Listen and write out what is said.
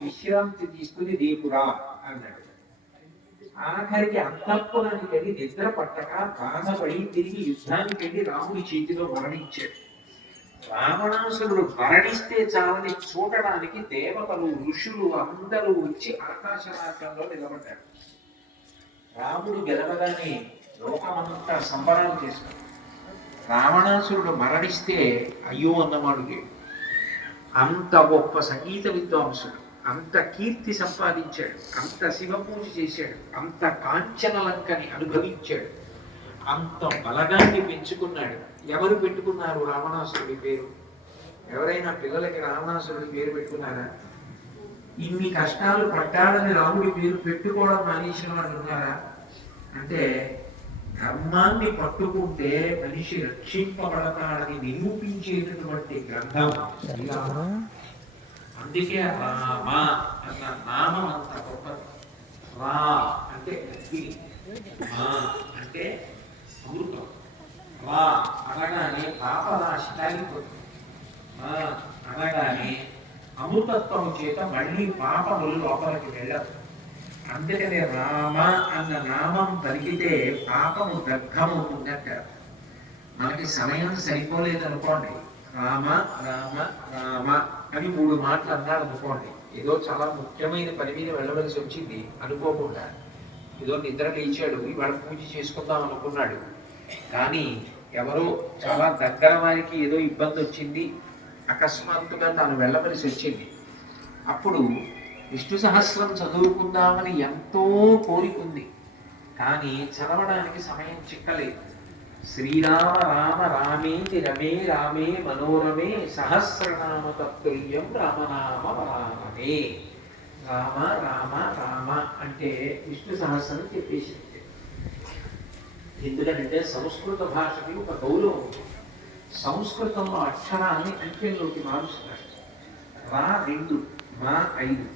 విశ్రాంతి తీసుకుని రేపురా అన్నాడు. ఆఖరికి అంతఃపురానికి వెళ్ళి నిద్ర పట్టక బాధపడి తిరిగి యుద్ధానికి వెళ్ళి రాముడి చేతిలో మరణించాడు. రావణాసురుడు మరణిస్తే చాలని చూడడానికి దేవతలు ఋషులు అందరూ వచ్చి ఆకాశ మార్గంలో నిలబడ్డారు. రాముడు గెలవగానే లోకమంతా సంబరాలు చేశారు. రావణాసురుడు మరణిస్తే అయ్యో అన్నవాడు లేడు. అంత గొప్ప సంగీత విద్వాంసుడు, అంత కీర్తి సంపాదించాడు, అంత శివపూజ చేశాడు, అంత కాంచనలంకని అనుభవించాడు, అంత బలగాన్ని పెంచుకున్నాడు. ఎవరు పెట్టుకున్నారు రావణాసురుడి పేరు? ఎవరైనా పిల్లలకి రావణాసురుడి పేరు పెట్టుకున్నారా? ఇన్ని కష్టాలు పడ్డాడని రాముడి పేరు పెట్టుకోవడం మానేసిన వాళ్ళు ఉన్నారా? అంటే ధర్మాన్ని పట్టుకుంటే మనిషి రక్షింపబడతాడని నిరూపించేటటువంటి గ్రంథం శ్రీరామ. అందుకే రామ అన్న నామం అంత గొప్పది. రా అంటే అగ్ని, మా అంటే అమృతం. రా అనగానే పాపరాశి కాలిపోతుంది. మా అనగానే అమృతత్వం చేత మళ్ళీ పాపములు లోపలికి వెళ్ళదు. అందుకనే రామ అన్న నామం పలికితే పాపము దగ్ధమవుతుందంటారు. మనకి సమయం సరిపోలేదనుకోండి, రామ రామ రామ అని 3 మాటలు అన్నారు అనుకోండి, ఏదో చాలా ముఖ్యమైన పని మీద వెళ్ళవలసి వచ్చింది అనుకోకుండా, ఏదో నిద్ర లేచాడు, ఇవాళ పూజ చేసుకుందాం అనుకున్నాడు, కానీ ఎవరో చాలా దగ్గర వారికి ఏదో ఇబ్బంది వచ్చింది, అకస్మాత్తుగా తాను వెళ్ళవలసి వచ్చింది. అప్పుడు విష్ణు సహస్రం చదువుకుందామని ఎంతో కోరికుంది, కానీ చదవడానికి సమయం చిక్కలేదు. శ్రీరామ రామ రామేతి రమే రామే మనోరమే సహస్రనామ తత్తుల్యం రామనామ వరాననే. రామ రామ రామ అంటే విష్ణు సహస్రం చెప్పేసింది. ఎందుకంటే సంస్కృత భాషకి ఒక గౌరవం. సంస్కృతంలో అక్షరాన్ని అంకెల్లోకి మారుస్తారు. రా 2, మా 5.